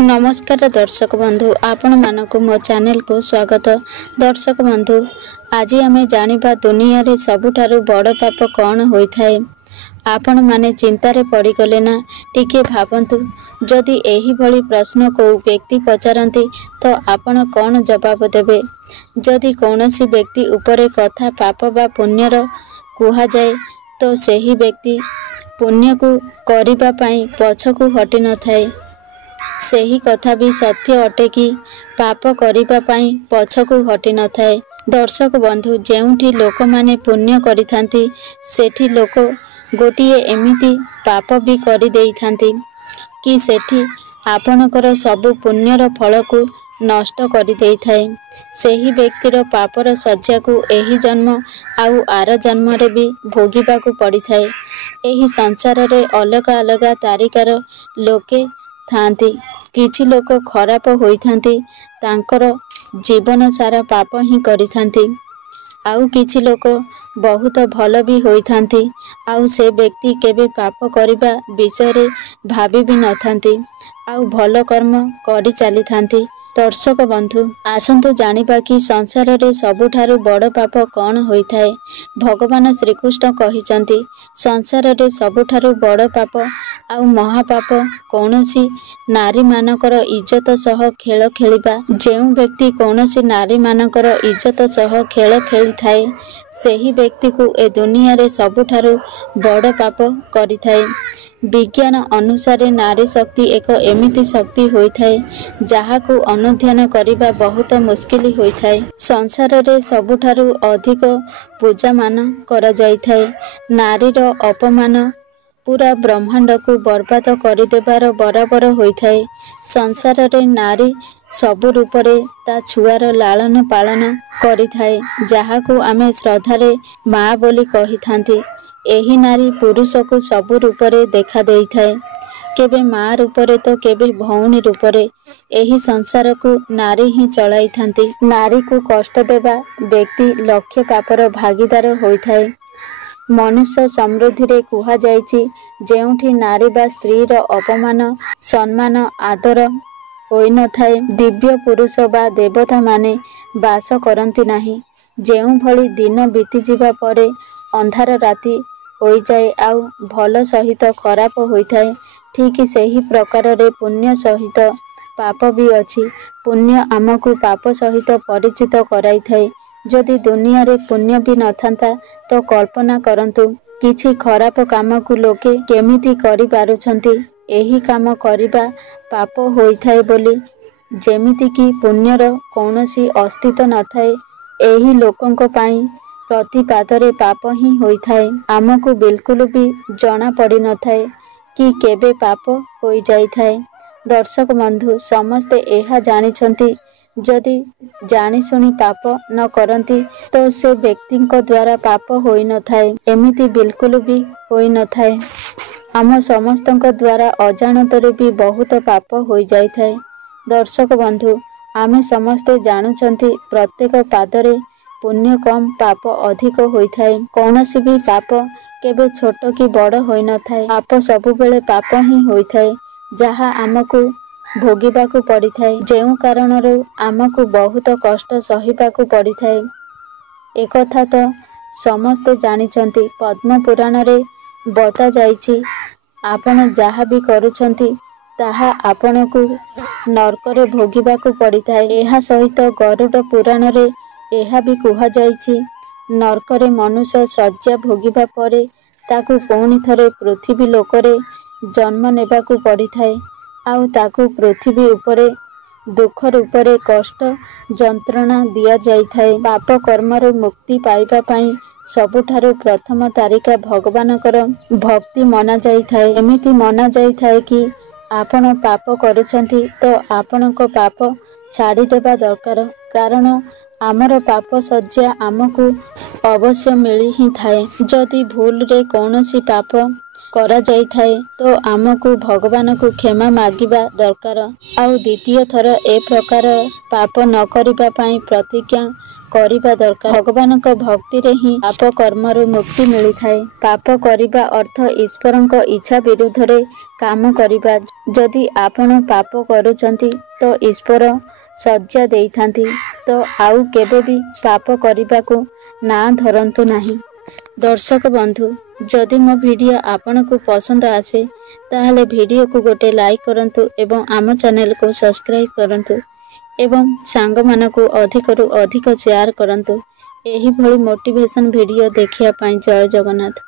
नमस्कार दर्शक बंधु आपण मानक मो चैनल को स्वागत। दर्शक बंधु आज आम जानिबा दुनिया रे सबुठारु बड़ पाप कौन होइथाय। आपण माने चिंतारे पड़ी गले ना टिके भाबंतु जदि एही भली प्रश्न को व्यक्ति पचारंती तो आपण कौन जवाब देबे। जदि कौनसी व्यक्ति उपरे कथा पाप बा पुण्यर कुहा जाए तो सही व्यक्ति पुण्य को करिबा पई पछकु हटि न थाए। सही कथा भी सत्य अटे कि पाप करिबा पई पछकु हटि न थाए। दर्शक बंधु जेउठी लोक माने पुण्य करिथांती सेठी लोक गोटिए एमिति पाप भी करि देइथांती कि सेठी आपणकर सबु पुण्यर फल को नष्ट करि देइथाए। सही व्यक्तिर पापर सज्जा को एही जन्म आउ आर जन्म रे भी भोगिबा को पड़ी थाए। एही संसार रे अलगा अलगा तारिकार लोके थांती। किछि लोक खराब होइथांती तांकर जीवन सारा पाप ही करिथांती। आउ किछि लोक बहुत भल भी होइथांती आउ से व्यक्ति केबे पाप करिबा विषय रे भाबी भी नथांती आउ भल कर्म करि चलिथांती। दर्शक बंधु आसंतु जानिबा कि संसार रे सबुठारु बड़ पाप कौन होइथाय। भगवान श्रीकृष्ण कहिचंती संसार रे सबुठारु बड़ पाप आउ महापाप कौनसी नारी मानकर इज्जत सह खेल खेलिबा। जेउ व्यक्ति कौनसी नारी मानकर इज्जत सह खेल खेली थाए सही व्यक्ति को ए दुनिया रे सबुठारु बड़ पाप करिथाए। विज्ञान अनुसार नारी शक्ति एक एमिति शक्ति होइथाए जहाकू अनुध्यान करिबा बहुत मुश्किल होइथाए। संसार रे सबुठारु अधिक पूजा मान करा जाइथाए। नारीर अपमान पूरा ब्रह्मांड को बर्बाद करिदेबार बराबर होइथाए। संसार रे नारी सबु रूपरे ता छुआर लालन पालन करिथाए जहाकू आमे श्रद्धारे माँ बोली कहिथांती। एही नारी पुरुष को सबु रूपरे देखा देइथाए केबे माँ रूपरे तो केबे भौणी रूपरे। एही संसार को नारी ही चलाई थांती। नारी को कष्ट देबा व्यक्ति लक्ष्य पापर भागीदार होइथाए। मनुष्य समृद्धि रे कुहा जाइछि जेउठी नारी बा स्त्री रो अपमान सम्मान आदर होई न थाए दिव्य पुरुष बा देवता माने बास करंती नाही। जेउ भली दिन बीती जिबा परे अंधार राति होई जाए आउ भल सहित खराब होइथाए ठीक सही प्रकार रे पुण्य सहित पाप भी अछि। पुण्य आमको पाप सहित परिचित कराई थाए। जदि दुनिया रे पुण्य भी नथांता तो कल्पना करंतु किछि खराब काम को लोके केमिति करि पारुछंती। एही काम करिबा पाप होइथाए बोली जेमिति कि पुण्यर कौनसी अस्तित्व नथाए। एही लोकंक पई प्रतिपादरे पाप ही होइथाए। आमको बिल्कुल भी जଣା पड़ी न थाए कि केबे पाप होई जाइथाए। दर्शक बंधु समस्ते एहा जानिछंती जदि जानी सुनी पाप न करंती तो से व्यक्तिंक द्वारा पाप होई न थाए। एमिति बिल्कुल भी होई न थाए। आम समस्तंक द्वारा अजाणतरे भी बहुत पाप होई जाइथाए। दर्शक बंधु आमे समस्ते जानुछंती प्रत्येक पादरे पुण्य कम पाप अधिक होइथाए। कौनसी भी पाप केबे छोट कि बड़ होई न थाए। पाप सबु बेले पाप ही होइथाए जहा आमको भोगिबा को पड़ी थाए जेउ कारण रो आमको बहुत कष्ट सहिबा को पड़ी थाए। एकथा तो समस्ते जानिछंती पद्म पुराण रे बता जाइछि आपण जहा भी करूछंती ताहा आपण को नरक रे भोगिबा को पड़ी थाए। एहा सहित गरुड़ पुराण रे एहा भी कुहा जाइछि नरक रे मनुष्य सज्जा भोगिबा परे ताकू पुणी थरे पृथ्वी लोकरे जन्म नेबा को पड़ी थाए आउ ताकू पृथ्वी उपरे दुख रूपरे कष्ट जंत्रणा दिया जाइथाए। पाप कर्मर मुक्ति पाइबा पई सबुठारु प्रथम तारिका भगवानकर भक्ति मना जाइथाए। एमिति मना जाइथाए कि आपण पाप करूछंती तो आपणक पाप छाड़ी देबा दरकार कारण आमर पाप सज्जा आमको अवश्य मिली ही थाए। जदि भूल रे कौनसी पाप करा जाई थाए तो आमको भगवान को क्षमा मागिबा दरकार आउ द्वितीय थर ए प्रकार पाप न करिबा पई प्रतिज्ञा କରିବା ଦରକାର। ଭଗବାନଙ୍କ ଭକ୍ତିରେ ହିଁ ପାପ କର୍ମରୁ ମୁକ୍ତି ମିଳିଥାଏ। ପାପ କରିବା ଅର୍ଥ ଈଶ୍ୱରଙ୍କ ଇଚ୍ଛା ବିରୁଦ୍ଧରେ କାମ କରିବା। ଯଦି ଆପଣ ପାପ କରୁଛନ୍ତି ତ ଈଶ୍ୱର ସଜ୍ଜା ଦେଇଥାନ୍ତି। ତ ଆଉ କେବେ ବି ପାପ କରିବାକୁ ନାଁ ଧରନ୍ତୁ ନାହିଁ। ଦର୍ଶକ ବନ୍ଧୁ, ଯଦି ମୋ ଭିଡ଼ିଓ ଆପଣଙ୍କୁ ପସନ୍ଦ ଆସେ ତାହେଲେ ଭିଡ଼ିଓକୁ ଗୋଟେ ଲାଇକ୍ କରନ୍ତୁ ଏବଂ ଆମ ଚ୍ୟାନେଲକୁ ସବସ୍କ୍ରାଇବ୍ କରନ୍ତୁ ଏବଂ ସାଙ୍ଗମାନଙ୍କୁ ଅଧିକରୁ ଅଧିକ ସେୟାର କରନ୍ତୁ। ଏହିଭଳି ମୋଟିଭେସନ୍ ଭିଡ଼ିଓ ଦେଖିବା ପାଇଁ। ଜୟ ଜଗନ୍ନାଥ।